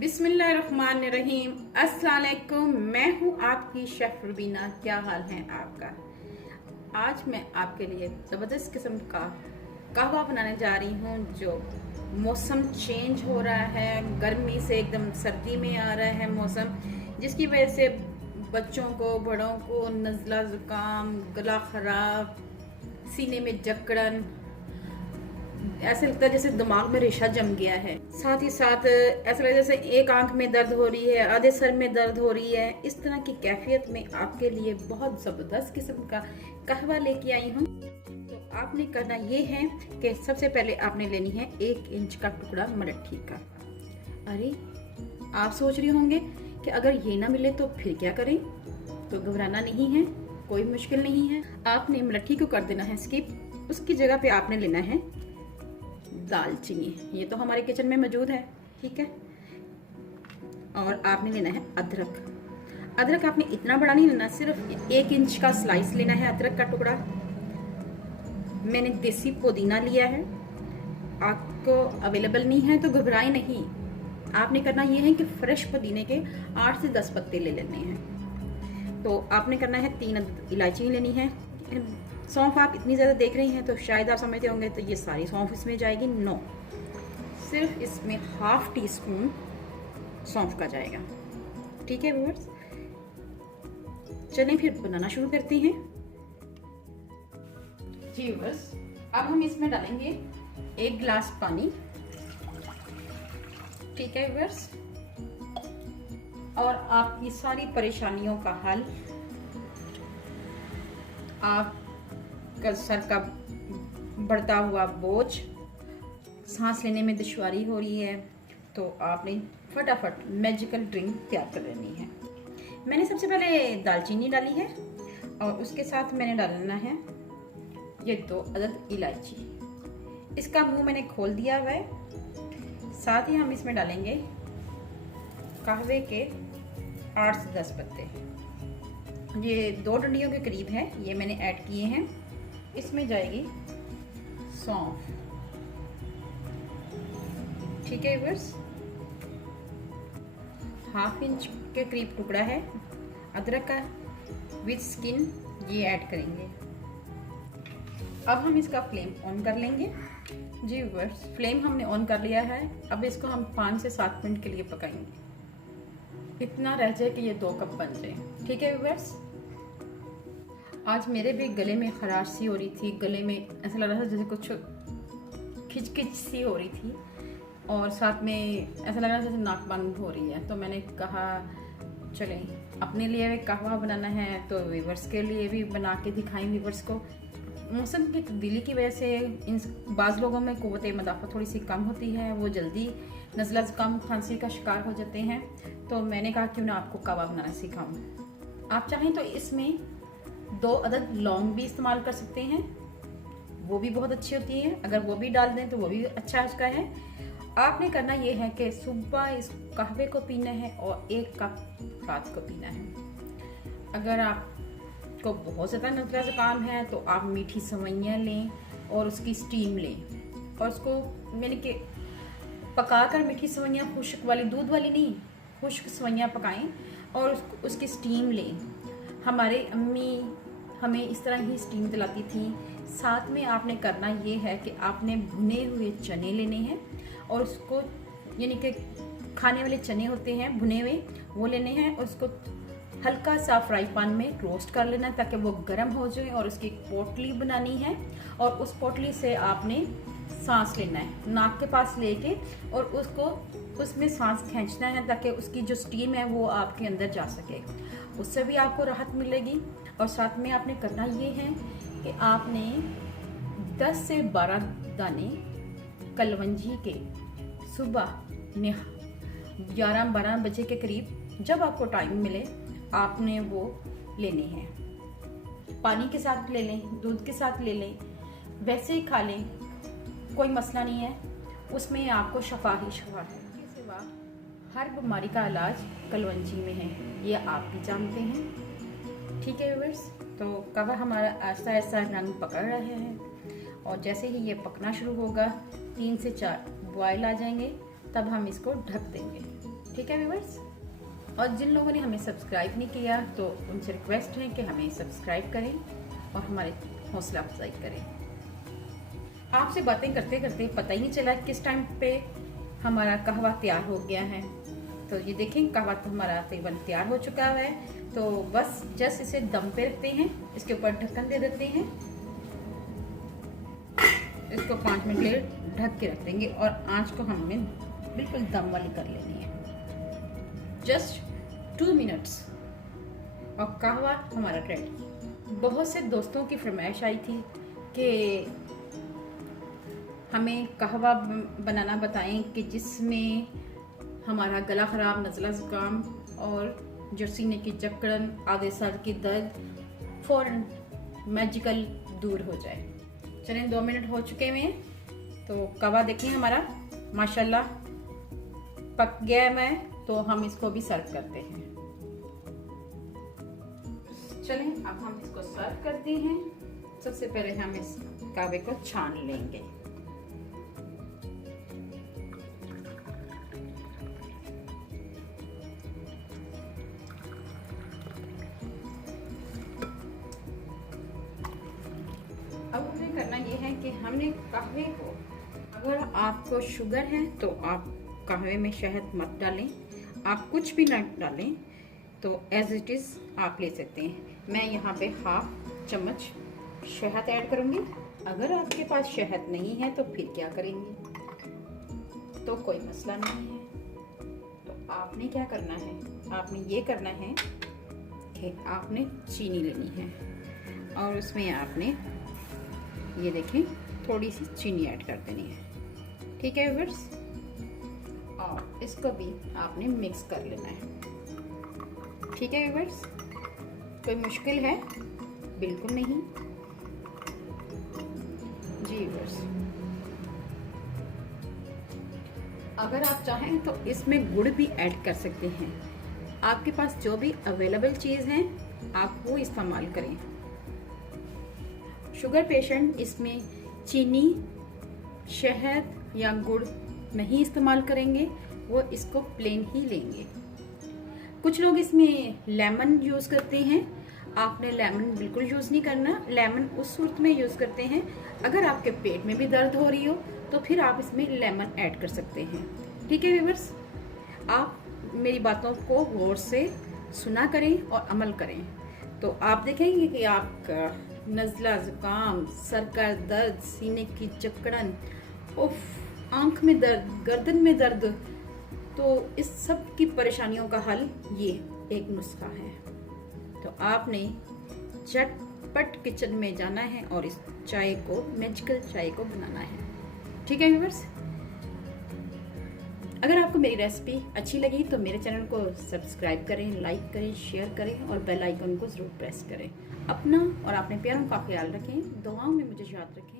बिस्मिल्लाहिर्रहमानिर्रहीम। अस्सलाम वालेकुम। मैं हूँ आपकी शेफ रुबीना। क्या हाल है आपका? आज मैं आपके लिए ज़बरदस्त किस्म का कहवा बनाने जा रही हूँ। जो मौसम चेंज हो रहा है, गर्मी से एकदम सर्दी में आ रहा है मौसम, जिसकी वजह से बच्चों को, बड़ों को नज़ला, ज़ुकाम, गला ख़राब, सीने में जकड़न, ऐसे लगता है जैसे दिमाग में रेशा जम गया है। साथ ही साथ ऐसा लगता है जैसे एक आंख में दर्द हो रही है, आधे सर में दर्द हो रही है। इस तरह की कैफियत में आपके लिए बहुत ज़बरदस्त किस्म का कहवा लेके आई हूँ। तो आपने करना ये है कि सबसे पहले आपने लेनी है 1 इंच का टुकड़ा मलट्ठी का। अरे, आप सोच रहे होंगे कि अगर ये ना मिले तो फिर क्या करें? तो घबराना नहीं है, कोई मुश्किल नहीं है। आपने मलट्ठी को कर देना है स्किप। उसकी जगह पे आपने लेना है दालचीनी। ये तो हमारे किचन में मौजूद है, ठीक है। और आपने लेना है अदरक। अदरक आपने इतना बड़ा नहीं लेना, सिर्फ 1 इंच का स्लाइस लेना है अदरक का टुकड़ा। मैंने देसी पुदीना लिया है। आपको अवेलेबल नहीं है तो घबराए नहीं। आपने करना ये है कि फ्रेश पुदीने के 8 से 10 पत्ते ले लेने हैं। तो आपने करना है 3 इलायची लेनी है। सौंफ आप इतनी ज़्यादा देख रही हैं तो शायद आप समझते होंगे तो ये सारी सौंफ इसमें जाएगी। नो, सिर्फ इसमें ½ टीस्पून सौंफ का जाएगा, ठीक है व्यूअर्स। चलें फिर बनाना शुरू करते हैं जी व्यूअर्स। अब हम इसमें डालेंगे 1 गिलास पानी, ठीक है व्यूअर्स। और आपकी सारी परेशानियों का हल, आप सर का बढ़ता हुआ बोझ, सांस लेने में दुश्वारी हो रही है, तो आपने फटाफट मैजिकल ड्रिंक तैयार कर लेनी है। मैंने सबसे पहले दालचीनी डाली है और उसके साथ मैंने डालना है ये 2 अदद इलायची। इसका मुंह मैंने खोल दिया हुआ है। साथ ही हम इसमें डालेंगे कहवे के 8 से 10 पत्ते। ये 2 डंडियों के करीब है, ये मैंने ऐड किए हैं। इसमें जाएगी सौंफ, ठीक है व्यूअर्स। ½ इंच के करीब टुकड़ा है अदरक का विद स्किन, ये ऐड करेंगे। अब हम इसका फ्लेम ऑन कर लेंगे जी व्यूअर्स। फ्लेम हमने ऑन कर लिया है। अब इसको हम 5 से 7 मिनट के लिए पकाएंगे। इतना रह जाए कि ये 2 कप बन जाए, ठीक है व्यूअर्स। आज मेरे भी गले में खराश सी हो रही थी, गले में ऐसा लग रहा था जैसे कुछ खिचखिच सी हो रही थी, और साथ में ऐसा लग रहा था जैसे नाक बंद हो रही है। तो मैंने कहा चलें, अपने लिए भी कहवा बनाना है तो व्यूअर्स के लिए भी बना के दिखाएं व्यूअर्स को। मौसम की तब्दीली की वजह से इन बाज़ लोगों में क़ुव्वत मदाफ़ा थोड़ी सी कम होती है, वो जल्दी नज़ला ज़ुकाम खांसी का शिकार हो जाते हैं। तो मैंने कहा क्यों ना आपको कहवा बनाना सिखाऊं। आप चाहें तो इसमें 2 अदद लौंग भी इस्तेमाल कर सकते हैं, वो भी बहुत अच्छी होती है। अगर वो भी डाल दें तो वो भी अच्छा उसका है। आपने करना ये है कि सुबह इस कहवे को पीना है और 1 कप रात को पीना है। अगर आपको बहुत ज़्यादा नज़ला ज़ुकाम है तो आप मीठी सवैयाँ लें और उसकी स्टीम लें, और उसको मैंने कि पकाकर मीठी सवैयाँ, खुश्क वाली, दूध वाली नहीं, खुश्क सवैयाँ पकाएं और उसकी स्टीम लें। हमारे अम्मी हमें इस तरह ही स्टीम दिलाती थी। साथ में आपने करना ये है कि आपने भुने हुए चने लेने हैं और उसको, यानी कि खाने वाले चने होते हैं भुने हुए, वो लेने हैं और उसको हल्का सा फ्राई पैन में रोस्ट कर लेना है ताकि वो गर्म हो जाए। और उसकी एक पोटली बनानी है और उस पोटली से आपने सांस लेना है नाक के पास लेके, और उसको उसमें सांस खींचना है ताकि उसकी जो स्टीम है वो आपके अंदर जा सके। उससे भी आपको राहत मिलेगी। और साथ में आपने करना ये है कि आपने 10 से 12 दाने कलवंजी के सुबह 11-12 बजे के करीब, जब आपको टाइम मिले, आपने वो लेने हैं। पानी के साथ ले लें, दूध के साथ ले लें, वैसे ही खा लें, कोई मसला नहीं है। उसमें आपको शफा ही शफा है। इसके सिवा हर बीमारी का इलाज कलवंजी में है, ये आप भी जानते हैं, ठीक है व्यूअर्स। तो कहवा हमारा ऐसा ऐसा रंग पकड़ रहे हैं, और जैसे ही ये पकना शुरू होगा, 3 से 4 बॉयल आ जाएंगे, तब हम इसको ढक देंगे, ठीक है व्यूअर्स। और जिन लोगों ने हमें सब्सक्राइब नहीं किया तो उनसे रिक्वेस्ट है कि हमें सब्सक्राइब करें और हमारे हौसला अफजाई करें। आपसे बातें करते करते पता ही नहीं चला किस टाइम पे हमारा कहवा तैयार हो गया है। तो ये देखें, कहवा तो हमारा तकरीबन तैयार हो चुका है। तो बस जस्ट इसे दम पे रखते हैं, इसके ऊपर ढक्कन दे देते हैं, इसको 5 मिनट के लिए ढक के रख देंगे और आंच को हमें बिल्कुल दम वाली कर लेनी है, जस्ट 2 मिनट्स और कहवा हमारा रेडी। बहुत से दोस्तों की फरमाइश आई थी कि हमें कहवा बनाना बताएं कि जिसमें हमारा गला ख़राब, नज़ला ज़ुकाम और जो सीने की जकड़न, आधे सर की दर्द फ़ौरन मैजिकल दूर हो जाए। चलें 2 मिनट हो चुके हैं तो कहवा देखें हमारा माशाल्लाह पक गया है। तो हम इसको भी सर्व करते हैं। चलें अब हम इसको सर्व करते हैं। सबसे पहले हम इस कहवे को छान लेंगे। अब हमें करना ये है कि हमने कहवे को, अगर आपको शुगर है तो आप कहवे में शहद मत डालें, आप कुछ भी ना डालें, तो एज इट इज़ आप ले सकते हैं। मैं यहाँ पे 1/2 चम्मच शहद ऐड करूँगी। अगर आपके पास शहद नहीं है तो फिर क्या करेंगे, तो कोई मसला नहीं है। तो आपने क्या करना है, आपने ये करना है कि आपने चीनी लेनी है और उसमें आपने ये देखें थोड़ी सी चीनी ऐड कर देनी है। ठीक है व्यूअर्स, और इसको भी आपने मिक्स कर लेना है। ठीक है व्यूअर्स, कोई मुश्किल है? बिल्कुल नहीं जी व्यूअर्स। अगर आप चाहें तो इसमें गुड़ भी ऐड कर सकते हैं। आपके पास जो भी अवेलेबल चीज़ है आप वो इस्तेमाल करें। शुगर पेशेंट इसमें चीनी, शहद या गुड़ नहीं इस्तेमाल करेंगे, वो इसको प्लेन ही लेंगे। कुछ लोग इसमें लेमन यूज़ करते हैं। आपने लेमन बिल्कुल यूज़ नहीं करना। लेमन उस सूरत में यूज़ करते हैं अगर आपके पेट में भी दर्द हो रही हो तो फिर आप इसमें लेमन ऐड कर सकते हैं। ठीक है व्यूअर्स, आप मेरी बातों को गौर से सुना करें और अमल करें तो आप देखेंगे कि आपका नज़ला ज़ुकाम, सर का दर्द, सीने की जकड़न, उफ, आँख में दर्द, गर्दन में दर्द, तो इस सब की परेशानियों का हल ये एक नुस्खा है। तो आपने झटपट किचन में जाना है और इस चाय को, मैजिकल चाय को बनाना है। ठीक है व्यूअर्स, अगर आपको मेरी रेसिपी अच्छी लगी तो मेरे चैनल को सब्सक्राइब करें, लाइक करें, शेयर करें और बेल आइकन को ज़रूर प्रेस करें। अपना और अपने प्यारों का ख्याल रखें, दुआओं में मुझे याद रखें।